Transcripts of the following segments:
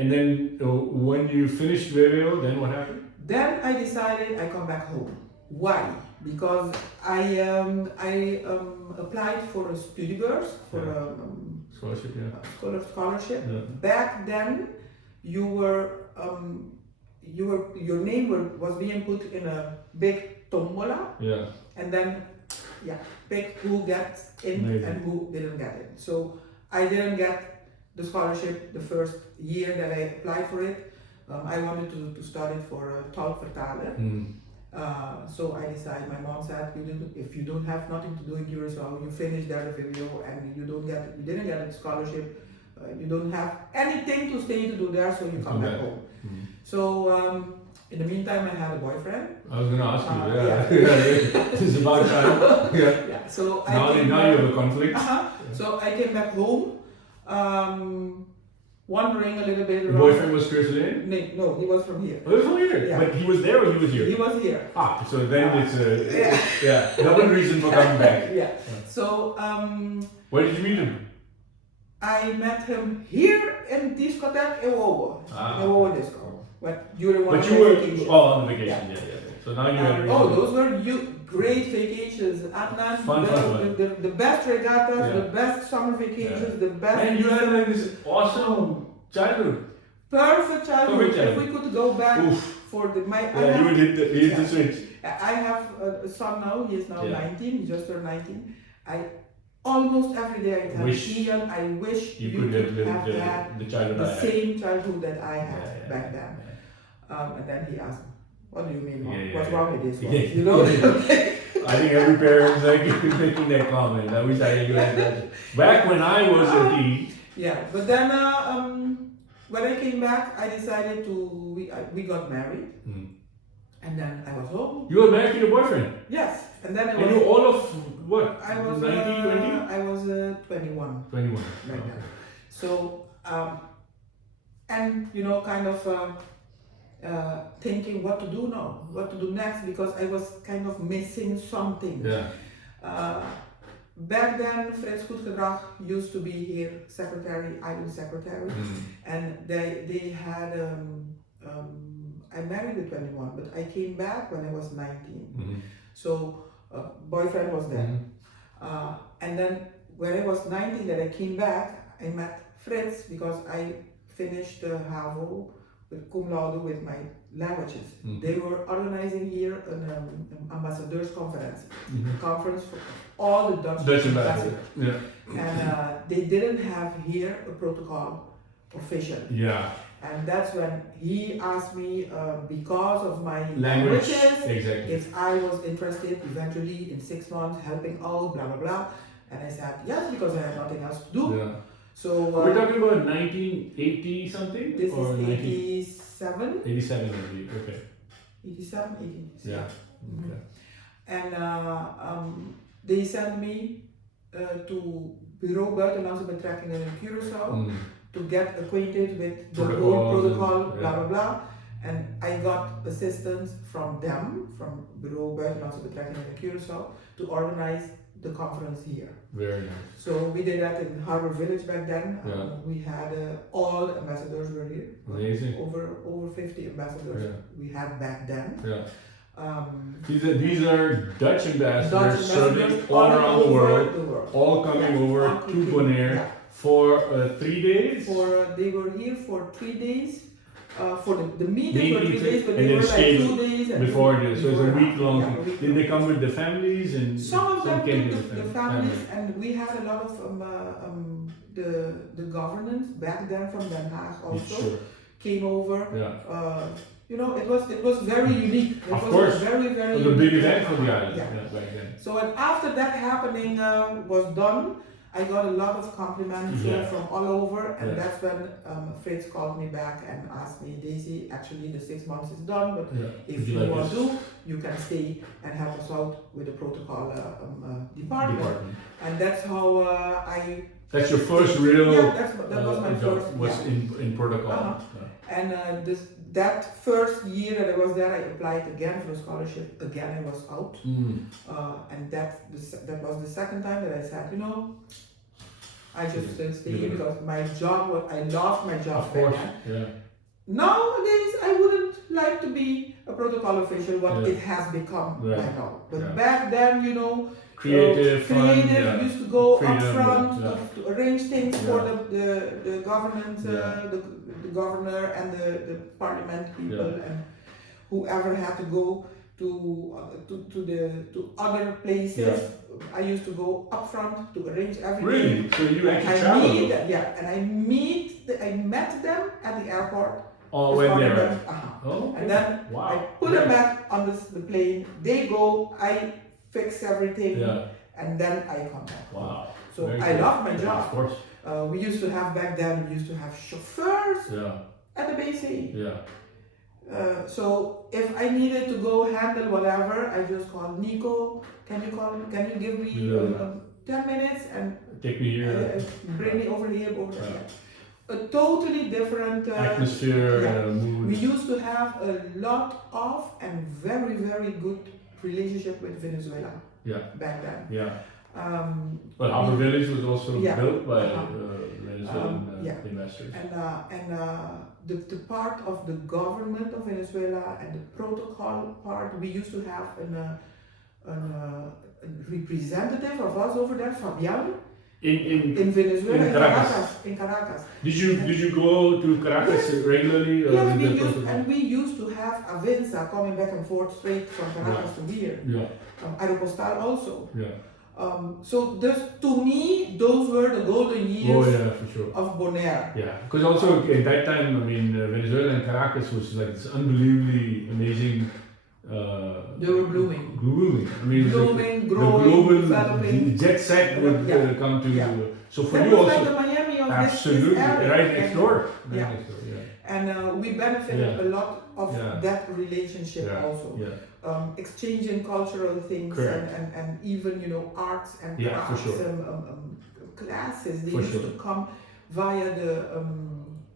And then when you finished VWO, then what happened? Then I decided I come back home. Why? Because I applied for a studieburse for Scholarship, yeah. scholarship. Yeah. Back then, your name was being put in a big tombola, Yeah. and then pick who gets in Amazing. and who didn't get it. So I didn't get the scholarship the first year that I applied for it. I wanted to study for a taalvertaler. So I decided, my mom said, if you don't have nothing to do in Curaçao, you finish that video and you didn't get a scholarship, you don't have anything to stay to do there, so you come back home. So in the meantime, I had a boyfriend. I was going to ask you, It's about time. Yeah. So now you have a conflict. So I came back home, wondering a little bit. Your boyfriend was Brazilian? No, he was from here. Oh, he was from here? Yeah. But he was there or he was here? He was here. So then it's double reason for coming back. Yeah. So where did you meet him? I met him here in discotheque in Wowo. In Wowo disco. During one of my vacations. On the vacation, yeah. So now you had those were great vacations. Adnan, fun. The best regattas, the best summer vacations, the best. And you had like this awesome childhood. Perfect childhood. If we could go back for you would hit the switch. I have a son now, he is now 19, he just turned 19. I almost every day I tell Ian, I wish you could have had the same childhood that I had back then. And then he asked me, what do you mean? What's wrong with this one? You know? I think every parent's like making that comment. I wish I had that. Back when I was a teen. Yeah, but then when I came back, I decided we got married. And then I was home. You were married to your boyfriend? Yes. And then you were all of what? I was 19, 20? I was 21. 21. Like that. So, and kind of thinking what to do now, what to do next, because I was kind of missing something. Yeah. Back then, Frits Goedgedrag used to be here, island secretary, and they had. I married at 21, but I came back when I was 19. So boyfriend was there. And then when I was 19 that I came back, I met Frits because I finished the HAVO with cum laude with my languages. They were organizing here an ambassadeurs conference, a conference for all the Dutch ambassadors. Yeah. And they didn't have here a protocol officially. Yeah. And that's when he asked me, because of my languages, if I was interested eventually in 6 months helping out, blah blah blah. And I said yes, because I had nothing else to do. Yeah. So we're talking about 1980 something? This or is 87. 87 maybe, okay. 87, 80. Yeah. Okay. And they sent me to Bureau Buitenlandse Betrekkingen in Curaçao. To get acquainted with the whole protocol, blah blah blah, and I got assistance from them, from Bureau Buitenlandse Betrekkingen in Curaçao, to organize the conference here. Very nice. So we did that in Harbor Village back then. Yeah. We had all the ambassadors were here. Amazing. Over 50 ambassadors we had back then. Yeah. These are Dutch ambassadors serving all around the world, all coming over to Bonaire. Yeah. For 3 days? They were here for 3 days. For the meeting for 3 days, but they were like 2 days. Before this, so it's a week long. Did they come with the families? And some of them came with the families, and we had a lot of the governance back then from Den Haag also came over. Yeah. It was very unique. It was very, very. It was a big event for the island back then. So after that happening was done, I got a lot of compliments from all over, and that's when Frits called me back and asked me, Daisy, actually the 6 months is done, but if you want to, you can stay and help us out with the protocol department. And that's how I... That's your first real... Yeah, that was my first... Was in protocol. And that first year that I was there, I applied again for a scholarship. Again, I was out. And that was the second time that I said, I just stay here because my job was, I loved my job. Of course, yeah. Nowadays, I wouldn't like to be a protocol official, what it has become by now. But back then, you know, creative used to go freedom, up front to arrange things for the government, the governor and the parliament people and whoever had to go to other places. I used to go up front to arrange everything. Really? So you actually traveled? I met them at the airport. Oh, when they were. Oh, and then I put them back on the plane. They go. I fix everything, and then I come back. Wow. So I love my job. Of course. We used to have back then. We used to have chauffeurs at the base. So if I needed to go handle whatever, I just called Nico. Can you give me 10 minutes and take me here, bring me over here, over there. A totally different atmosphere, mood. We used to have a lot of and very, very good relationship with Venezuela back then. But Harbor Village was also built by Venezuelan investors. And the part of the government of Venezuela and the protocol part, we used to have a representative of us over there, Fabian. In Venezuela, in Caracas. Did you go to Caracas regularly? Yes, we used to have Avinza coming back and forth straight from Caracas to here. Aeropostal also. So to me, those were the golden years of Bonaire. Yeah, because also at that time, I mean, Venezuela and Caracas was like this unbelievably amazing. They were blooming. I mean, growing, the global developing. jet set would come to. So for that you was also, like the Miami of absolutely this area. right next door. And we benefited a lot of that relationship also. Exchanging cultural things and even arts and crafts classes. They used to come via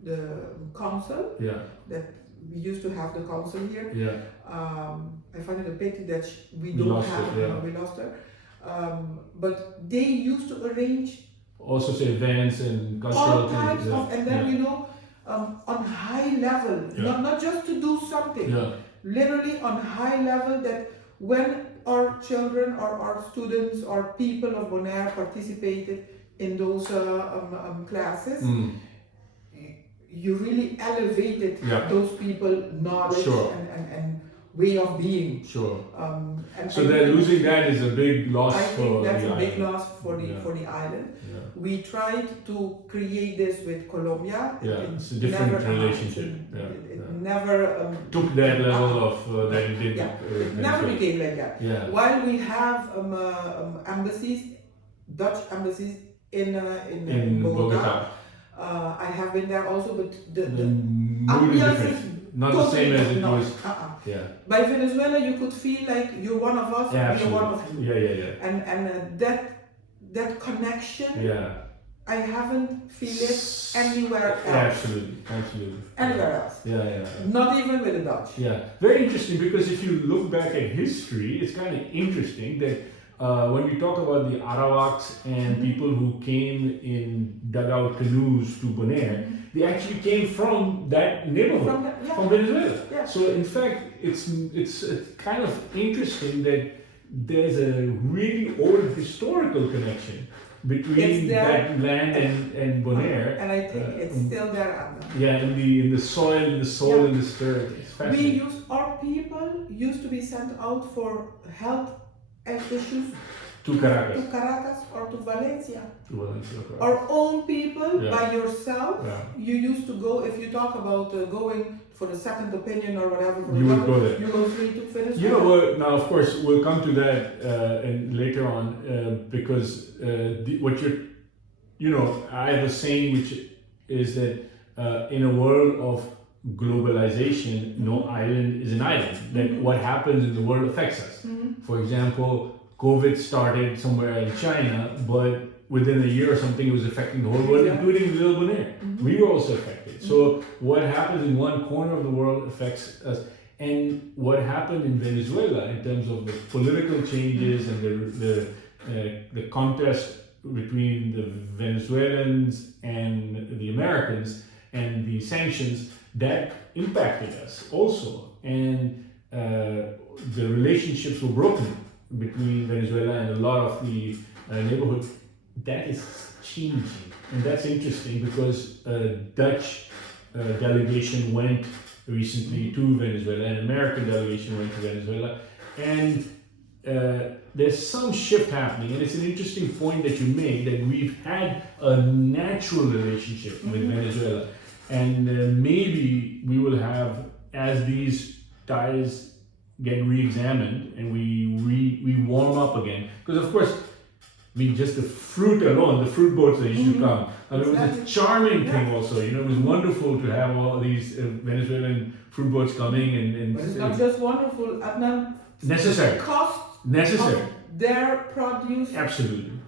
the council. That we used to have the council here. I find it a pity that we don't have her. We lost her. But they used to arrange also say events and cultural all types of, and then on high level, not just to do something. Literally on high level, that when our children or our students or people of Bonaire participated in those classes, you really elevated those people knowledge and way of being. And so that losing that is a big loss. I think that's a big loss for the island. We tried to create this with Colombia. It's a different relationship. It never took that level of that it did. It never became like that. While we have embassies, Dutch embassies in Bogota. I have been there also, but the ambiance is not the same as it was. By Venezuela, you could feel like you're one of us, we're one of you. And that connection, I haven't feel it anywhere else. Absolutely. Anywhere else. Not even with the Dutch. Very interesting, because if you look back at history, it's kind of interesting that when we talk about the Arawaks and people who came in dugout canoes to Bonaire, they actually came from that neighborhood, from Venezuela. So in fact, it's kind of interesting that there's a really old historical connection between that land and Bonaire. And I think it's still there. In the soil, in the soul, in the spirit. It's fascinating. Our people used to be sent out for health issues to Caracas or to Valencia. Our own people, by yourself, you used to go, if you talk about going for a second opinion or whatever, you would go there. You go free to finish. You know what? Now, of course, we'll come to that and later on because I have a saying which is that in a world of globalization, no island is an island. That what happens in the world affects us. For example, COVID started somewhere in China, but within a year or something, it was affecting the whole world, including little Bonaire. We were also affected. So what happens in one corner of the world affects us. And what happened in Venezuela in terms of the political changes and the contest between the Venezuelans and the Americans and the sanctions that impacted us also. And the relationships were broken between Venezuela and a lot of the neighborhood. That is changing. And that's interesting because a Dutch delegation went recently to Venezuela, an American delegation went to Venezuela, and there's some shift happening. And it's an interesting point that you made that we've had a natural relationship with Venezuela, and maybe we will have, as these ties get re-examined and we warm up again, because of course, I mean, just the fruit alone, the fruit boats that used to come. I mean, it was a charming thing also. You know, it was wonderful to have all these Venezuelan fruit boats coming and But it's not just wonderful, Adnan. necessary. The cost Necessary. of their produce. Absolutely.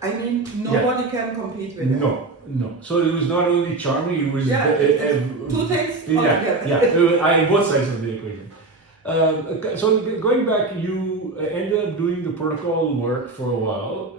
I mean, nobody can compete with it. No. So it was not only charming, it was two things altogether. I both sides of the equation. So going back, you ended up doing the protocol work for a while.